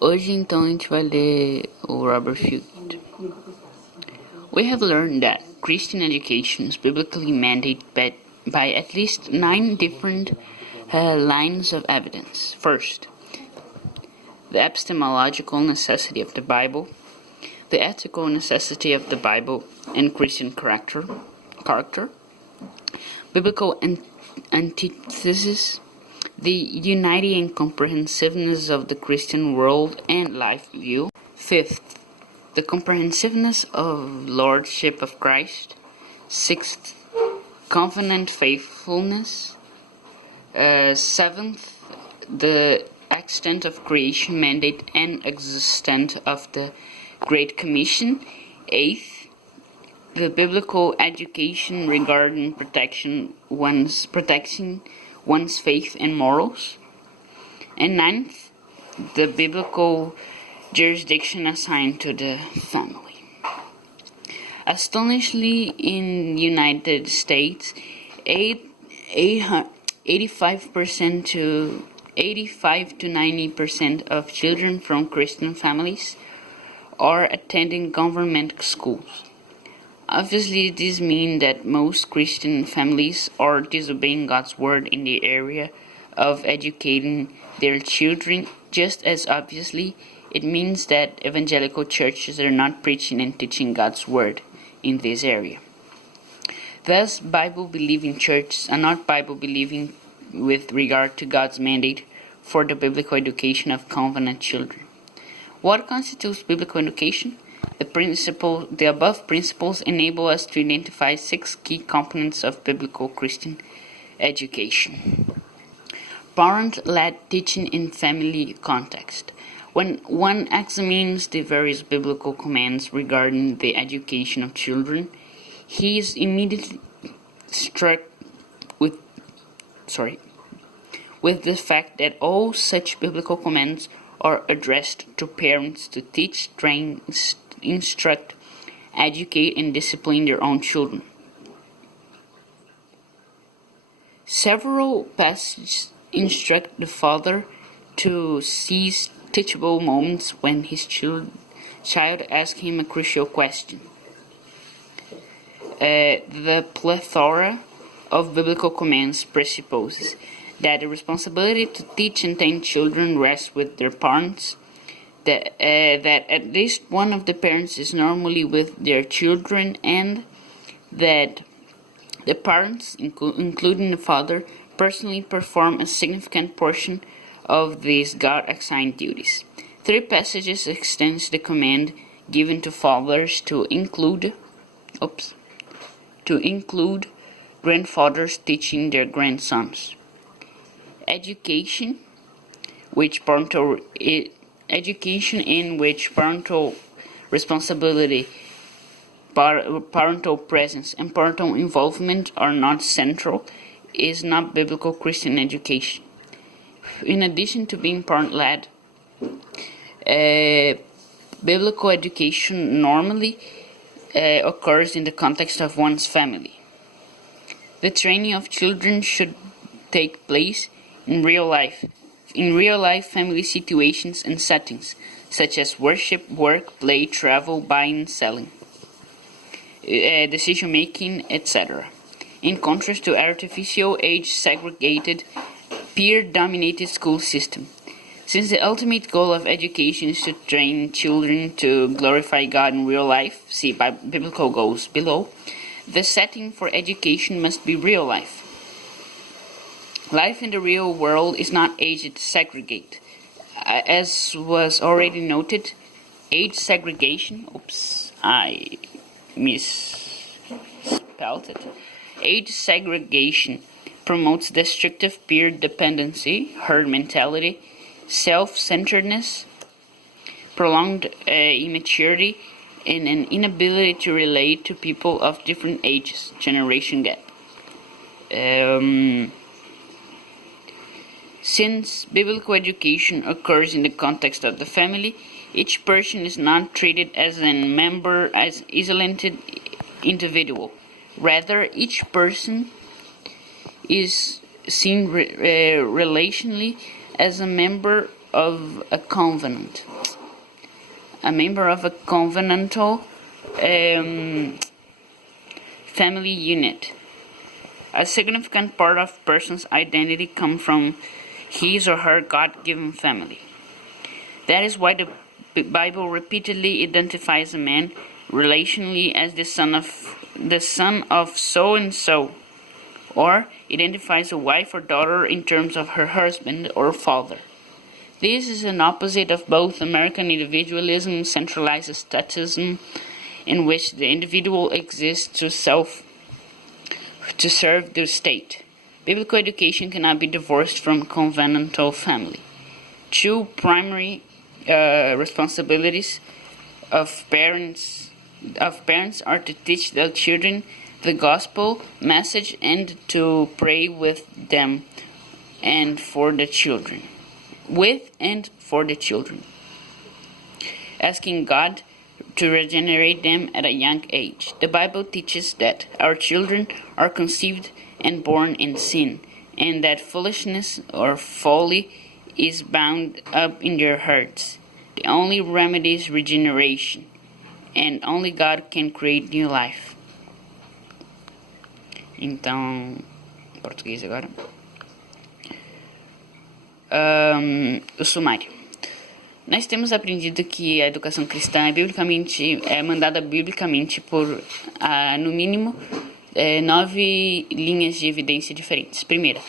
Hoje então a gente vai ler o Robert Field. We have learned that Christian education is biblically mandated by at least 9 different lines of evidence. First, the epistemological necessity of the Bible, the ethical necessity of the Bible and Christian character, biblical antithesis, the unity and comprehensiveness of the Christian world and life view. Fifth, the comprehensiveness of Lordship of Christ. Sixth, covenant faithfulness. Seventh, the extent of creation mandate and existence of the Great Commission. Eighth, the biblical education regarding protecting one's faith and morals. And ninth, the biblical jurisdiction assigned to the family. Astonishingly, in the United States, 85% to 90% of children from Christian families are attending government schools. Obviously, this means that most Christian families are disobeying God's word in the area of educating their children. Just as obviously, it means that evangelical churches are not preaching and teaching God's word in this area. Thus, Bible-believing churches are not Bible-believing with regard to God's mandate for the biblical education of covenant children. What constitutes biblical education? The above principles enable us to identify 6 key components of biblical Christian education. Parent-led teaching in family context. When one examines the various biblical commands regarding the education of children, he is immediately struck with the fact that all such biblical commands are addressed to parents to teach, train, instruct, educate, and discipline their own children. Several passages instruct the father to seize teachable moments when his child asks him a crucial question. The plethora of biblical commands presupposes that the responsibility to teach and train children rests with their parents, that at least one of the parents is normally with their children, and that the parents, including the father, personally perform a significant portion of these God-assigned duties. 3 passages extend the command given to fathers to include grandfathers teaching their grandsons. Education in which parental responsibility, parental presence, and parental involvement are not central is not biblical Christian education. In addition to being parent-led, biblical education normally occurs in the context of one's family. The training of children should take place in real life family situations and settings, such as worship, work, play, travel, buying, selling, decision-making, etc. In contrast to artificial, age-segregated, peer-dominated school system. Since the ultimate goal of education is to train children to glorify God in real life, see biblical goals below, the setting for education must be real life. Life in the real world is not age-segregated. As was already noted, age segregation, I misspelled it. Age segregation promotes destructive peer dependency, herd mentality, self-centeredness, prolonged immaturity, and an inability to relate to people of different ages, generation gap. Since biblical education occurs in the context of the family, each person is not treated as a member, as isolated individual. Rather, each person is seen relationally as a member of a covenant. A member of a covenantal family unit. A significant part of a person's identity comes from his or her God-given family. That is why the Bible repeatedly identifies a man relationally as the son of so and so, or identifies a wife or daughter in terms of her husband or father. This is an opposite of both American individualism and centralized statism, in which the individual exists to serve the state. Biblical education cannot be divorced from covenantal family. Two primary responsibilities of parents are to teach their children the gospel message and to pray with them and for the children. Asking God to regenerate them at a young age. The Bible teaches that our children are conceived and born in sin, and that foolishness or folly is bound up in their hearts. The only remedy is regeneration, and only God can create new life. Então, em português agora. O sumário. Nós temos aprendido que a educação cristã é mandada biblicamente por, no mínimo, 9 linhas de evidência diferentes. Primeira,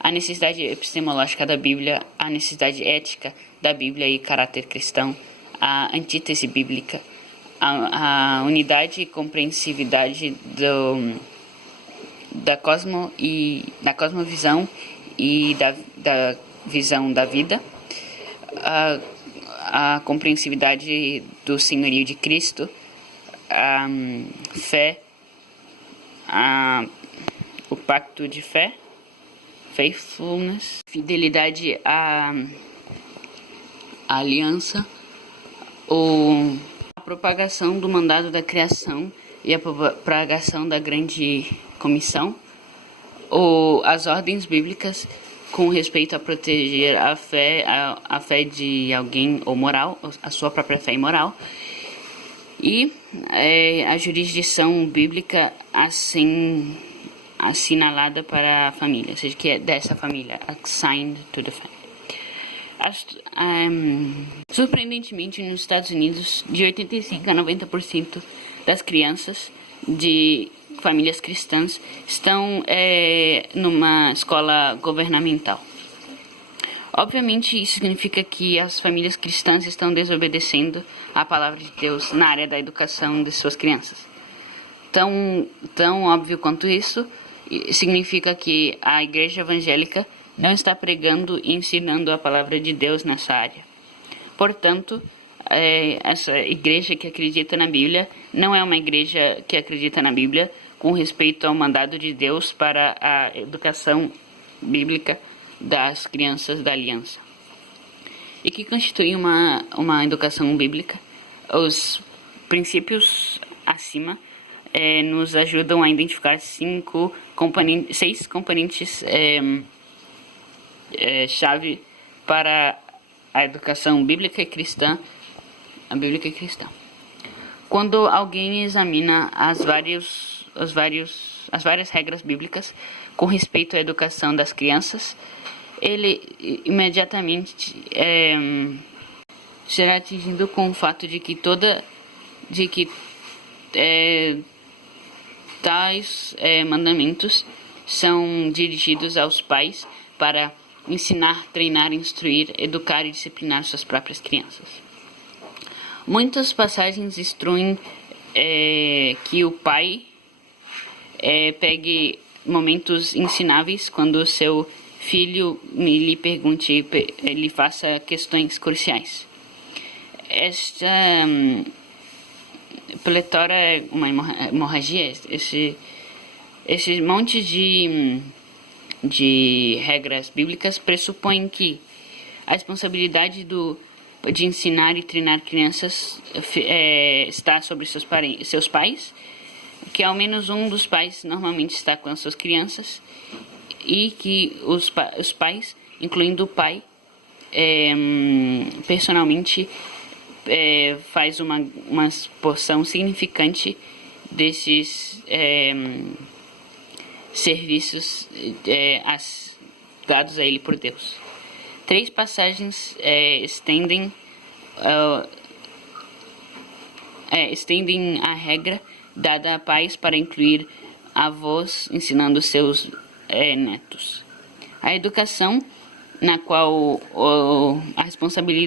a necessidade epistemológica da Bíblia, a necessidade ética da Bíblia e caráter cristão, a antítese bíblica, a unidade e compreensividade da cosmovisão e da visão da vida, a compreensividade do senhorio de Cristo, a fé, o pacto de fé, faithfulness, fidelidade à aliança, a propagação do mandado da criação e a propagação da grande comissão, as ordens bíblicas com respeito a proteger a fé de alguém ou moral, a sua própria fé e moral, e a jurisdição bíblica assinalada para a família, ou seja, que é dessa família, assigned to the family. Surpreendentemente, nos Estados Unidos, de 85% a 90% das crianças de famílias cristãs estão numa escola governamental. Obviamente, isso significa que as famílias cristãs estão desobedecendo a palavra de Deus na área da educação de suas crianças. Tão óbvio quanto isso, significa que a igreja evangélica não está pregando e ensinando a palavra de Deus nessa área. Portanto, essa igreja que acredita na Bíblia não é uma igreja que acredita na Bíblia com respeito ao mandado de Deus para a educação bíblica das crianças da aliança. E que constitui uma educação bíblica? Os princípios acima nos ajudam a identificar 6 componentes chave para a educação bíblica e cristã. Quando alguém examina as várias regras bíblicas com respeito à educação das crianças, ele imediatamente será atingido com o fato de que tais mandamentos são dirigidos aos pais para ensinar, treinar, instruir, educar e disciplinar suas próprias crianças. Muitas passagens instruem que o pai pegue momentos ensináveis quando o seu filho lhe pergunte, lhe faça questões cruciais. Esta pletora é uma hemorragia, esse monte de regras bíblicas pressupõe que a responsabilidade de ensinar e treinar crianças está sobre seus pais, que ao menos um dos pais normalmente está com as suas crianças, e que os pais, incluindo o pai, personalmente faz uma porção significante desses serviços dados a ele por Deus. 3 passagens estendem a regra dada a pais para incluir avós ensinando seus netos. A educação, na qual a responsabilidade